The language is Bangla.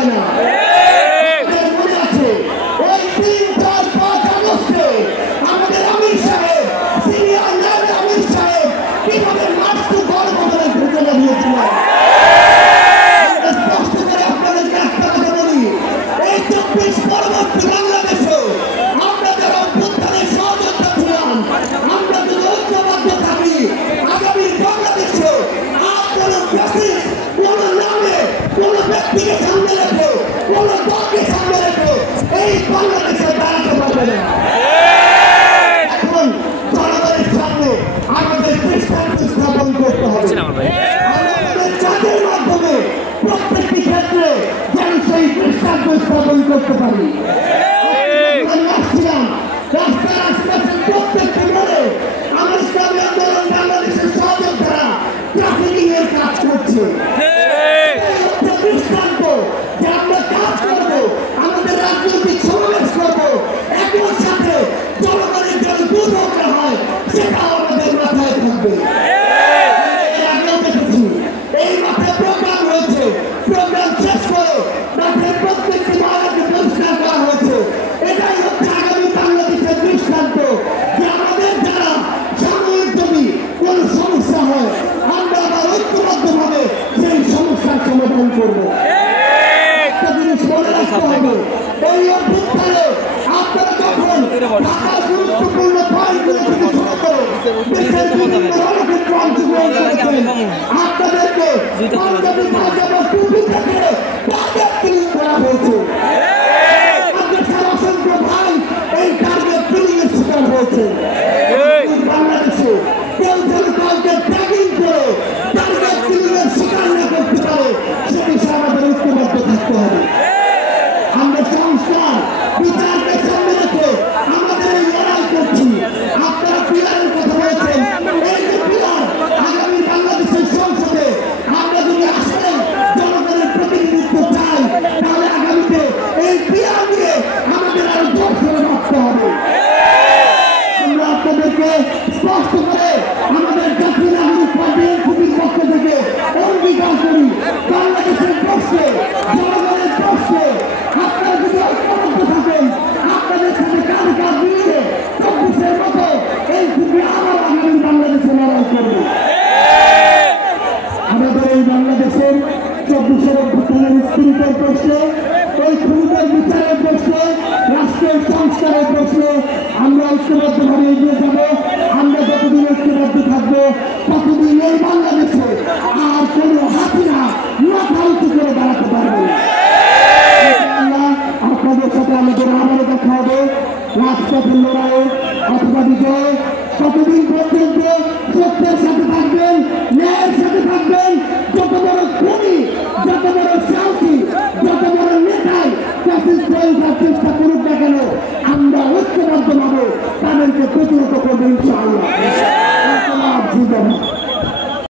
যায় না। মনে আছে ওই 3-4-5 আগস্টে আমাদের আমির সাহেব, সিনিয়র নায়ক আমির সাহেব কিভাবে মার্চ টু গণভবনের ঘোষণা দিয়েছিলেন। স্পষ্ট করে আপনাদেরকে একটা কথা বলি, এই 24 পরবর্তী বাংলাদেশে আমরা যারা অভ্যুত্থানের সহযোদ্ধা ছিলাম, আমরা যদি ঐক্যবদ্ধ থাকি, আগামী বাংলাদেশে আর কোন ফ্যাসিস্ট, কোন নামে, কোন ব্যক্তিকে সামনে রেখে, কোন দলকে সামনে রেখে এই বাংলাদেশে দাঁড়াতে পারবে না। এখন জনগণের সামনে আমাদের দৃষ্টান্ত স্থাপন করতে হবে। আমাদের চাঁদের মাধ্যমে প্রত্যেকটি ক্ষেত্রে যেন সেই দৃষ্টান্ত স্থাপন করতে পারি। আসছিলাম রাস্তার আশপাশের প্রত্যেকটি মোড়ে আমার ইসলামী আন্দোলন বাংলাদেশের সহযোদ্ধারা ট্রাফিকিং এর কাজ করছে। দৃষ্টান্ত যে আমরা কাজ করবো, আমাদের রাজনৈতিক সমাবেশ করবো, একই সাথে জনগণের জন্য দুর্ভোগ হয় সেটাও আমাদের মাথায় থাকবে। এই মাথায় প্রোগ্রাম হয়েছে, প্রোগ্রাম শেষ করে মাঠের প্রত্যেকটি মহিলাকে পরিষ্কার করা হয়েছে। এটাই হচ্ছে আগামী বাংলাদেশের দৃষ্টান্ত যে আমাদের যারা সাময়িক যদি কোন সমস্যা হয় আমরা আবার ঐক্যবদ্ধভাবে সেই সমস্যার সমাধান করবো। একটা জিনিস মনে রাখতে হবে, এই অভ্যুত্থানে আপনারা যখন ঢাকার গুরুত্বপূর্ণ পয়েন্টগুলো থেকে শুরু করে দেশের বিভিন্ন রণক্ষেত্রে অংশগ্রহণ করেছেন, আপনাদেরকে পাঞ্জাবি পাঞ্জাবের টুপি থেকে টার্গেট কিলিং করা হয়েছে। দেশের অসংখ্য ভাই এই টার্গেট কিলিং এর শিকার হয়েছে। বাংলাদেশে কেউ যেন কাউকে ট্যাগিং করে টার্গেট কিলিং এর শিকার না করতে পারে সে বিষয়ে আমাদের ঐক্যবদ্ধ থাকতে হবে। আমরা সংস্কার বিচারকে সামনে রেখে আমাদের এই লড়াই করছি। আপনারা পিলারের কথা বলেছেন, এই যে পিলার আগামী বাংলাদেশের সংসদে আমরা যদি আসলে জনগণের প্রতিনিধিত্ব চাই তাহলে আগামীতে এই পিলার নিয়ে আমাদের আরো জোর করে ভাবতে হবে। আমরা আপনাদেরকে স্পষ্ট করে আমাদের জাতীয় নাগরিক পার্টি এনসিপির পক্ষ থেকে অঙ্গীকার করি, বাংলাদেশের প্রশ্নে, জনগণের প্রশ্নে আপনারা যদি ঐক্যবদ্ধ থাকেন, আপনাদের সাথে কাঁধ কাঁধ মিলিয়ে 24-এর মতো এনসিপি আবার আগামী বাংলাদেশে লড়াই করবে। আমাদের এই বাংলাদেশের 24-এর অভ্যুত্থানের স্পিরিটের প্রশ্নে, এই খুনিদের বিচারের প্রশ্নে, রাষ্ট্রের সংস্কারের প্রশ্নে আমরা ঐক্যবদ্ধভাবে এগিয়ে যাব। আমরা যতদিন ঐক্যবদ্ধ থাকবো ততদিন এই বাংলাদেশে আর কোনো হাতিরা মাথা উঁচু করে দাঁড়াতে পারবে না। আপনাদের সাথে আমাদের আবারও দেখা হবে রাজপথের লড়াইয়ে অথবা বিজয়ে। ততদিন পর্যন্ত সত্যের সাথে থাকবেন, ন্যায়ের সাথে থাকবেন। যত বড় খুনি, যত বড় সাহসী, যত বড় নেতাই চেষ্টা করুক না কেন আমরা ঐক্যবদ্ধভাবে তাদেরকে প্রতিহত করবো ইনশাআল্লাহ।